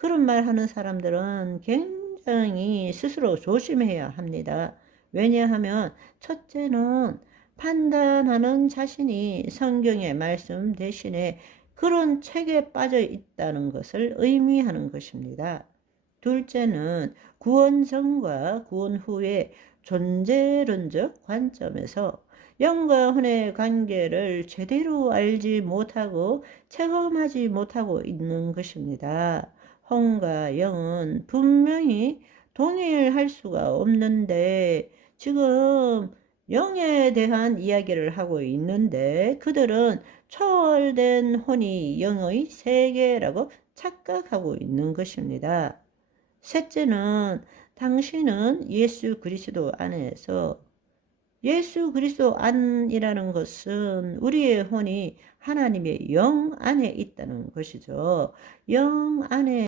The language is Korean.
그런 말 하는 사람들은 굉장히 스스로 조심해야 합니다. 왜냐하면 첫째는 판단하는 자신이 성경의 말씀 대신에 그런 책에 빠져 있다는 것을 의미하는 것입니다. 둘째는 구원 전과 구원 후의 존재론적 관점에서 영과 혼의 관계를 제대로 알지 못하고 체험하지 못하고 있는 것입니다. 혼과 영은 분명히 동일할 수가 없는데 지금 영에 대한 이야기를 하고 있는데 그들은 초월된 혼이 영의 세계라고 착각하고 있는 것입니다. 셋째는 당신은 예수 그리스도 안에서 예수 그리스도 안이라는 것은 우리의 혼이 하나님의 영 안에 있다는 것이죠. 영 안에